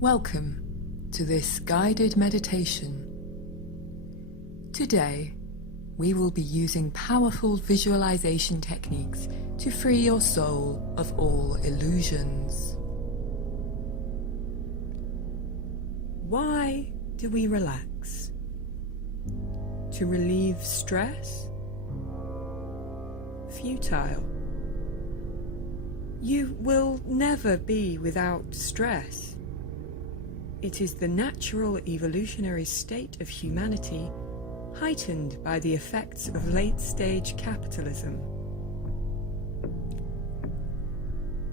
Welcome to this guided meditation. Today, we will be using powerful visualization techniques to free your soul of all illusions. Why do we relax? To relieve stress? Futile. You will never be without stress. It is the natural evolutionary state of humanity, heightened by the effects of late-stage capitalism.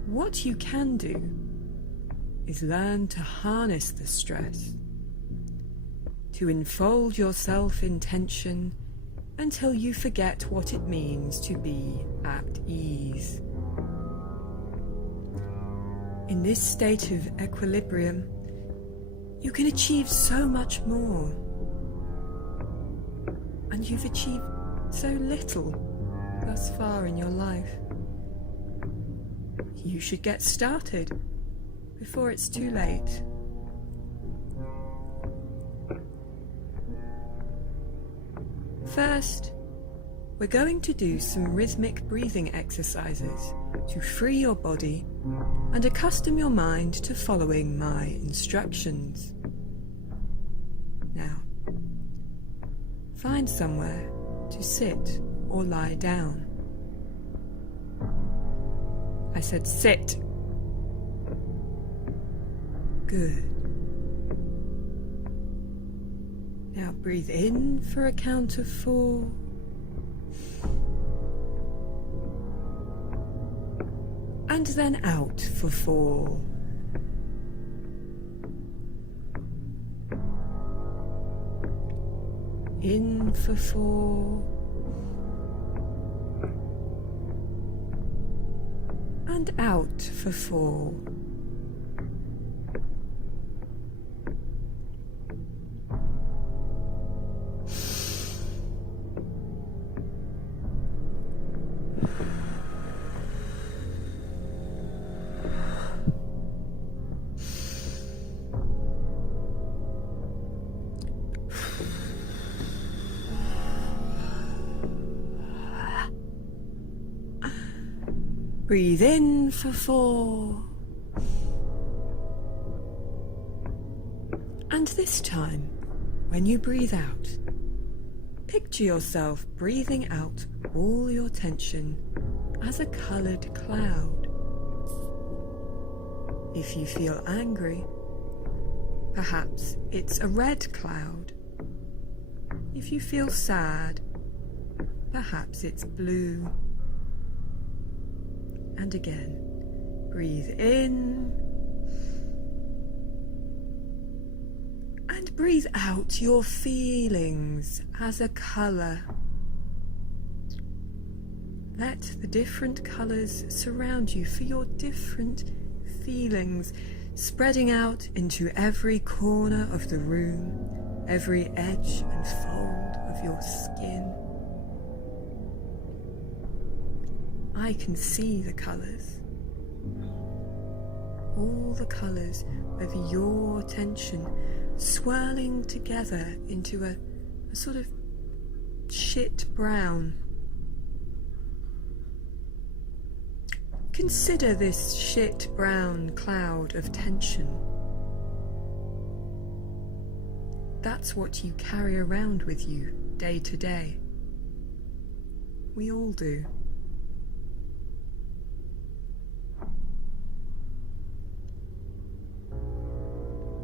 What you can do is learn to harness the stress, to enfold yourself in tension until you forget what it means to be at ease. In this state of equilibrium, you can achieve so much more. And you've achieved so little thus far in your life. You should get started before it's too late. First, we're going to do some rhythmic breathing exercises to free your body and accustom your mind to following my instructions. Now, find somewhere to sit or lie down. I said sit. Good. Now breathe in for a count of 4. And then out for 4. In for 4. And out for 4. Breathe in for 4. And this time, when you breathe out, picture yourself breathing out all your tension as a coloured cloud. If you feel angry, perhaps it's a red cloud. If you feel sad, perhaps it's blue. And again, breathe in and breathe out your feelings as a colour. Let the different colours surround you for your different feelings, spreading out into every corner of the room, every edge and fold of your skin. I can see the colours, all the colours of your tension swirling together into a sort of shit brown. Consider this shit brown cloud of tension. That's what you carry around with you day to day. We all do.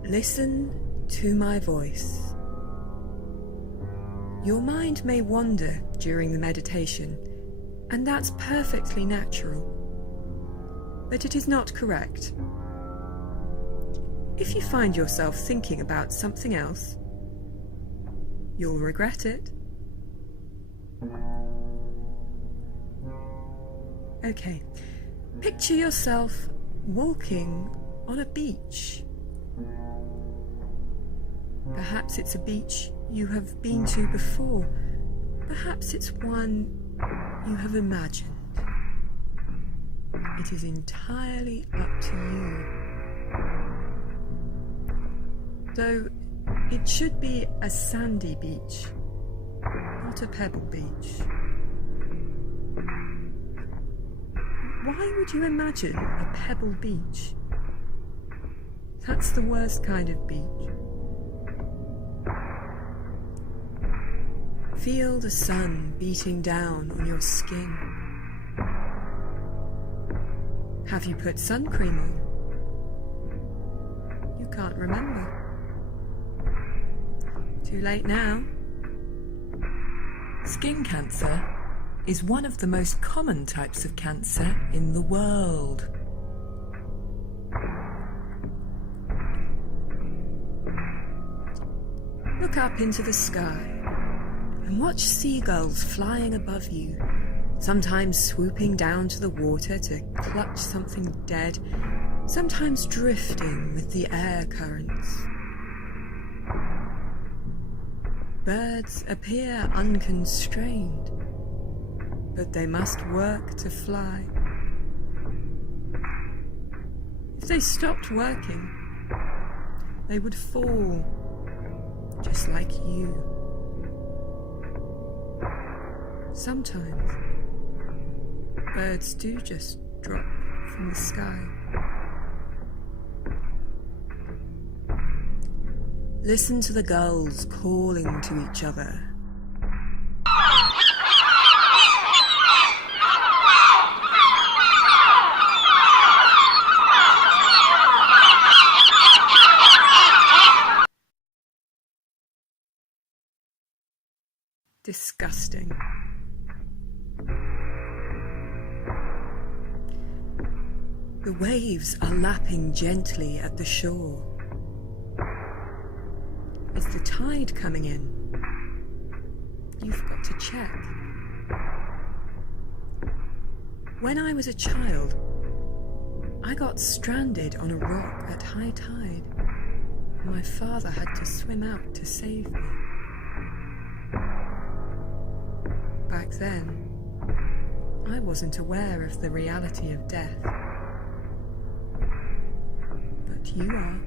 Listen to my voice. Your mind may wander during the meditation, and that's perfectly natural. But it is not correct. If you find yourself thinking about something else, you'll regret it. Okay, picture yourself walking on a beach. Perhaps it's a beach you have been to before. Perhaps it's one you have imagined. It is entirely up to you. Though it should be a sandy beach, not a pebble beach. Why would you imagine a pebble beach? That's the worst kind of beach. Feel the sun beating down on your skin. Have you put sun cream on? You can't remember. Too late now. Skin cancer is one of the most common types of cancer in the world. Look up into the sky and watch seagulls flying above you, sometimes swooping down to the water to clutch something dead, sometimes drifting with the air currents. Birds appear unconstrained, but they must work to fly. If they stopped working, they would fall, just like you. Sometimes, birds do just drop from the sky. Listen to the gulls calling to each other. Disgusting. The waves are lapping gently at the shore. Is the tide coming in? You've got to check. When I was a child, I got stranded on a rock at high tide, and my father had to swim out to save me. Back then, I wasn't aware of the reality of death. But you are.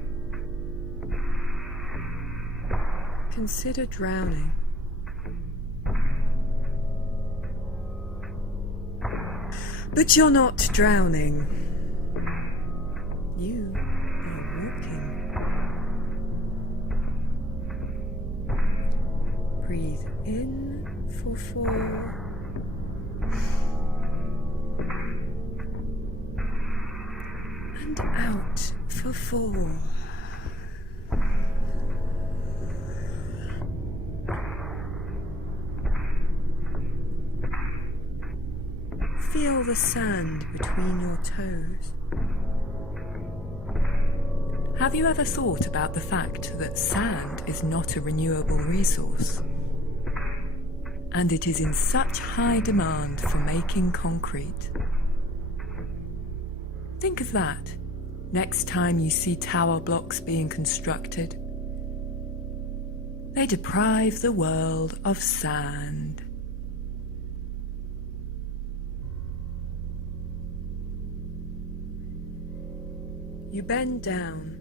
Consider drowning. But you're not drowning. You are walking. Breathe in for 4. And out for 4. Feel the sand between your toes. Have you ever thought about the fact that sand is not a renewable resource? And it is in such high demand for making concrete. Think of that next time you see tower blocks being constructed. They deprive the world of sand. You bend down,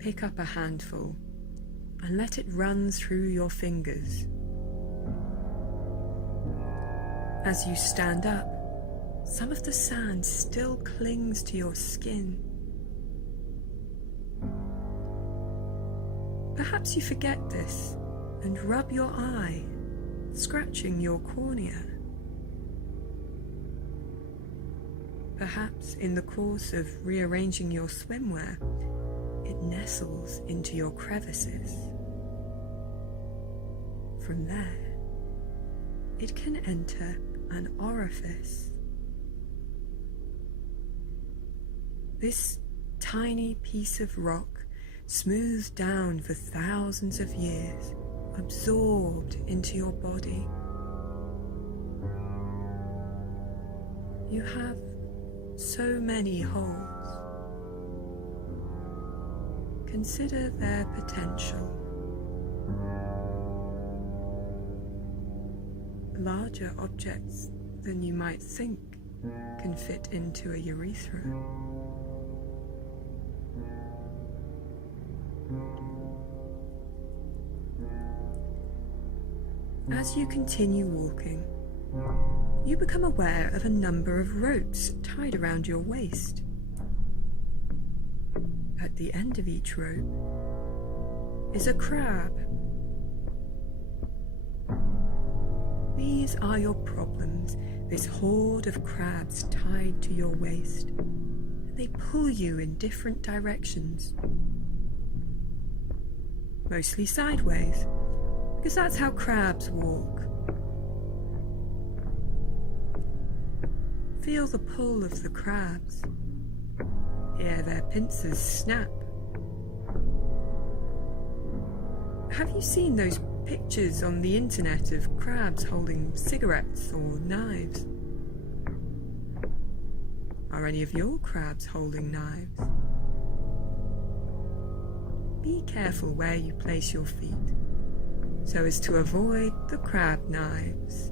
pick up a handful, and let it run through your fingers. As you stand up, some of the sand still clings to your skin. Perhaps you forget this and rub your eye, scratching your cornea. Perhaps in the course of rearranging your swimwear, it nestles into your crevices. From there, it can enter an orifice. This tiny piece of rock, smoothed down for thousands of years, absorbed into your body. You have so many holes. Consider their potential. Larger objects than you might think can fit into a urethra. As you continue walking, you become aware of a number of ropes tied around your waist. At the end of each rope is a crab. These are your problems, this horde of crabs tied to your waist. They pull you in different directions. Mostly sideways, because that's how crabs walk. Feel the pull of the crabs. Hear their pincers snap. Have you seen those pictures on the internet of crabs holding cigarettes or knives? Are any of your crabs holding knives? Be careful where you place your feet, so as to avoid the crab knives.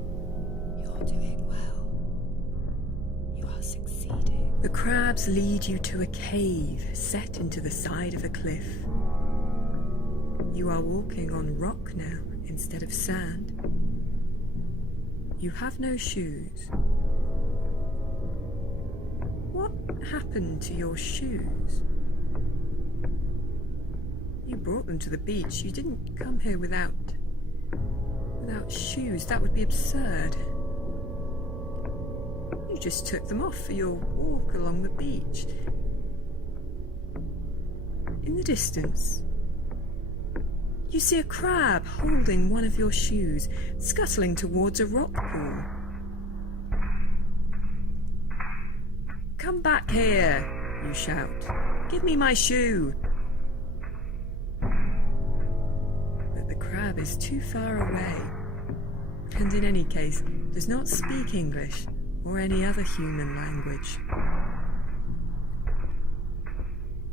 You're doing well. You are succeeding. The crabs lead you to a cave set into the side of a cliff. You are walking on rock now instead of sand. You have no shoes. What happened to your shoes? You brought them to the beach. You didn't come here without shoes. That would be absurd. You just took them off for your walk along the beach. In the distance, you see a crab holding one of your shoes, scuttling towards a rock pool. "Come back here," you shout. "Give me my shoe." But the crab is too far away, and in any case does not speak English or any other human language.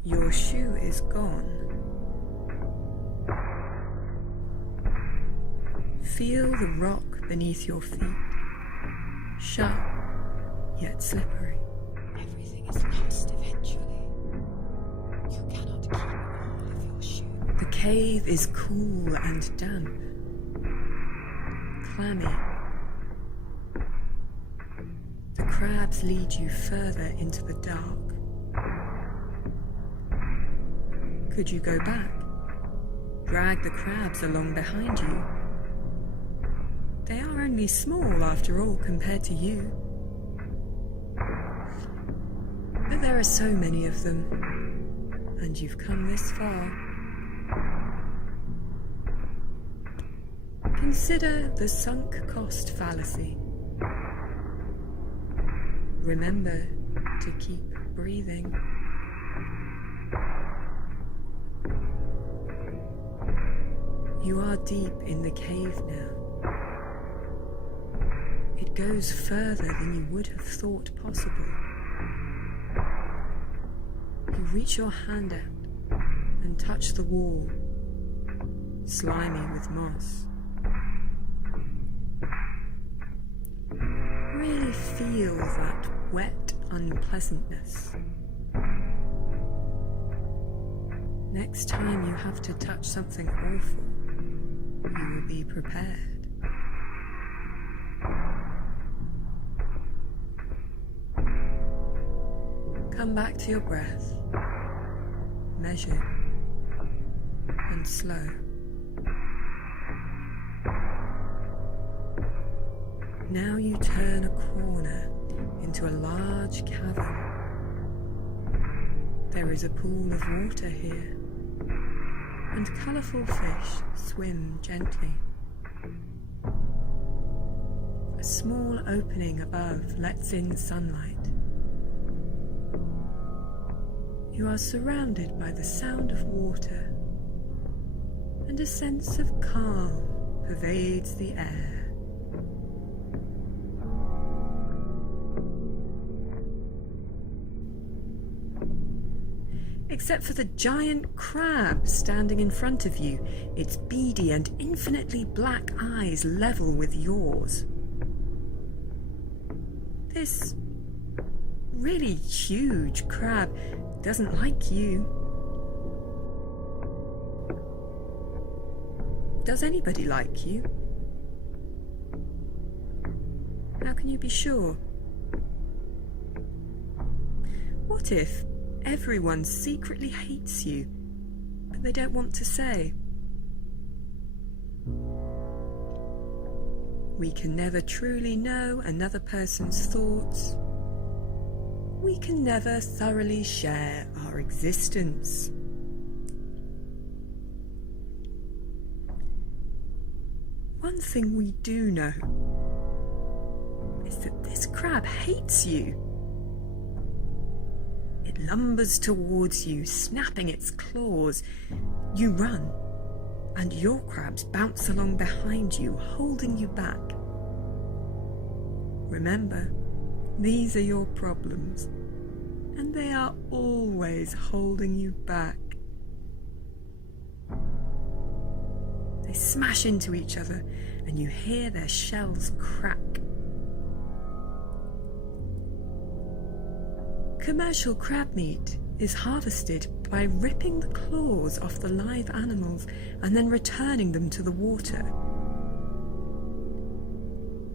Your shoe is gone. Feel the rock beneath your feet, sharp yet slippery. Everything is lost eventually. You cannot keep all of your shoes. The cave is cool and damp, clammy. The crabs lead you further into the dark. Could you go back? Drag the crabs along behind you? They are only small after all compared to you. But there are so many of them, and you've come this far. Consider the sunk cost fallacy. Remember to keep breathing. You are deep in the cave now. It goes further than you would have thought possible. You reach your hand out and touch the wall, slimy with moss. Really feel that wet unpleasantness. Next time you have to touch something awful, you will be prepared. Come back to your breath, measured and slow. Now you turn a corner into a large cavern. There is a pool of water here, and colourful fish swim gently. A small opening above lets in sunlight. You are surrounded by the sound of water, and a sense of calm pervades the air. Except for the giant crab standing in front of you, its beady and infinitely black eyes level with yours. This really huge crab doesn't like you. Does anybody like you? How can you be sure? What if everyone secretly hates you, but they don't want to say? We can never truly know another person's thoughts. We can never thoroughly share our existence. One thing we do know is that this crab hates you. It lumbers towards you, snapping its claws. You run, and your crabs bounce along behind you, holding you back. Remember, these are your problems, and they are always holding you back. They smash into each other, and you hear their shells crack. Commercial crab meat is harvested by ripping the claws off the live animals and then returning them to the water.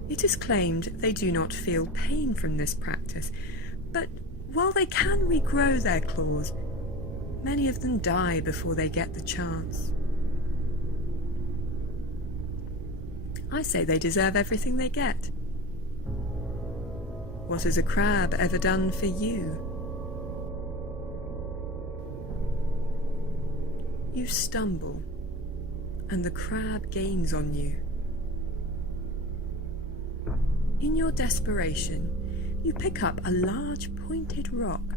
It is claimed they do not feel pain from this practice, but while they can regrow their claws, many of them die before they get the chance. I say they deserve everything they get. What has a crab ever done for you? You stumble, and the crab gains on you. In your desperation, you pick up a large pointed rock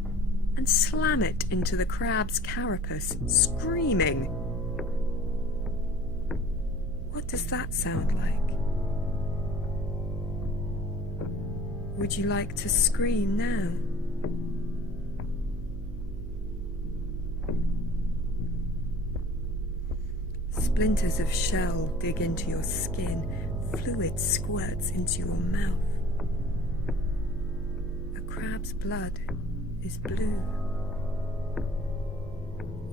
and slam it into the crab's carapace, screaming. What does that sound like? Would you like to scream now? Splinters of shell dig into your skin, fluid squirts into your mouth. A crab's blood is blue.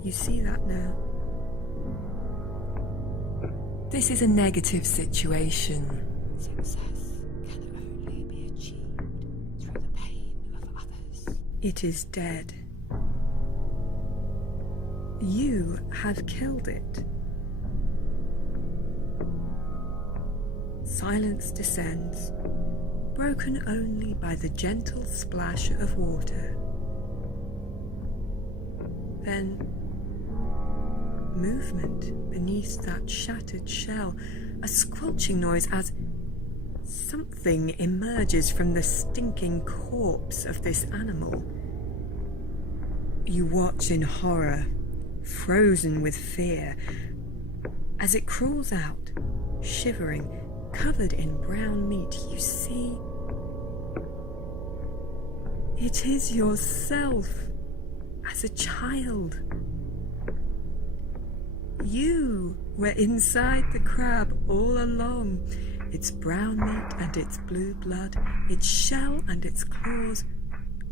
You see that now? This is a negative situation. Success can only be achieved through the pain of others. It is dead. You have killed it. Silence descends, broken only by the gentle splash of water. Then, movement beneath that shattered shell, a squelching noise as something emerges from the stinking corpse of this animal. You watch in horror, frozen with fear, as it crawls out, shivering, covered in brown meat. You see, it is yourself as a child. You were inside the crab all along. Its brown meat and its blue blood, its shell and its claws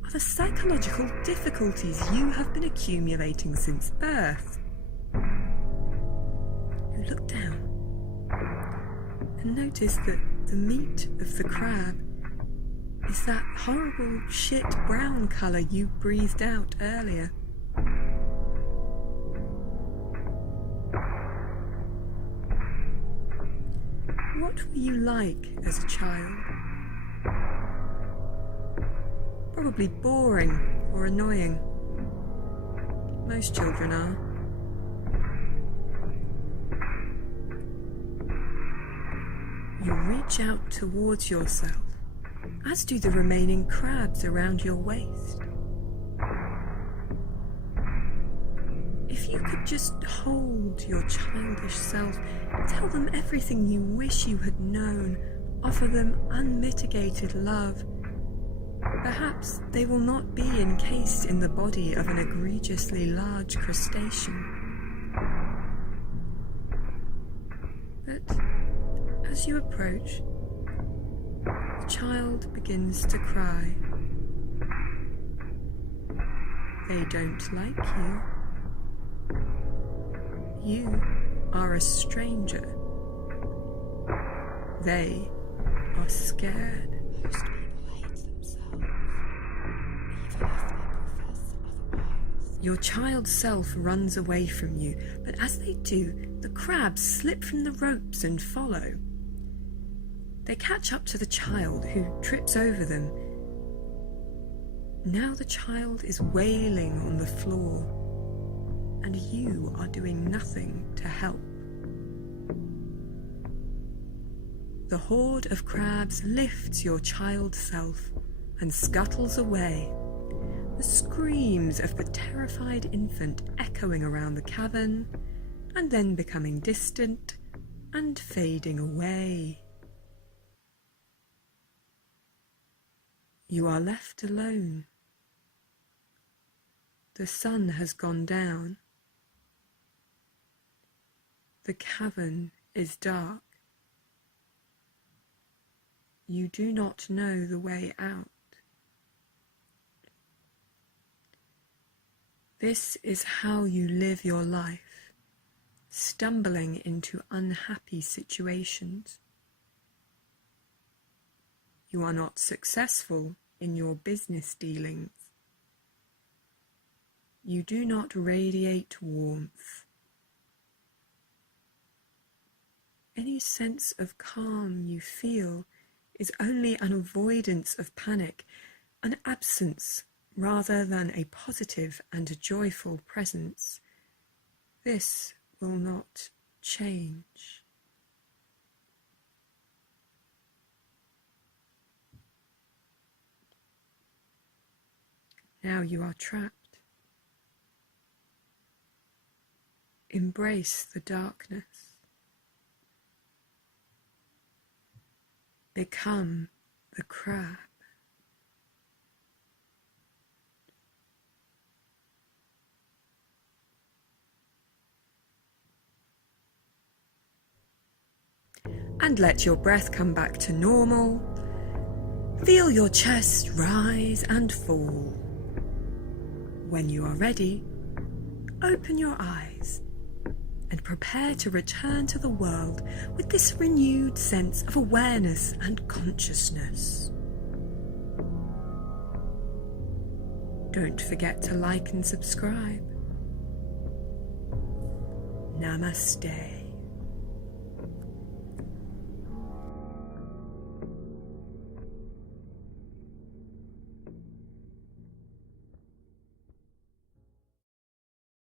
are the psychological difficulties you have been accumulating since birth. You look down and notice that the meat of the crab is that horrible shit brown colour you breathed out earlier. What were you like as a child? Probably boring or annoying. Most children are. You reach out towards yourself, as do the remaining crabs around your waist. If you could just hold your childish self, tell them everything you wish you had known, offer them unmitigated love, perhaps they will not be encased in the body of an egregiously large crustacean. But as you approach, the child begins to cry. They don't like you. You are a stranger. They are scared. Most people hate themselves, even if they profess otherwise. Your child self runs away from you, but as they do, the crabs slip from the ropes and follow. They catch up to the child, who trips over them. Now the child is wailing on the floor, and you are doing nothing to help. The horde of crabs lifts your child self and scuttles away, the screams of the terrified infant echoing around the cavern, and then becoming distant and fading away. You are left alone. The sun has gone down. The cavern is dark. You do not know the way out. This is how you live your life, stumbling into unhappy situations. You are not successful in your business dealings. You do not radiate warmth. Any sense of calm you feel is only an avoidance of panic, an absence rather than a positive and a joyful presence. This will not change. Now you are trapped. Embrace the darkness. Become the crab. And let your breath come back to normal. Feel your chest rise and fall. When you are ready, open your eyes and prepare to return to the world with this renewed sense of awareness and consciousness. Don't forget to like and subscribe. Namaste.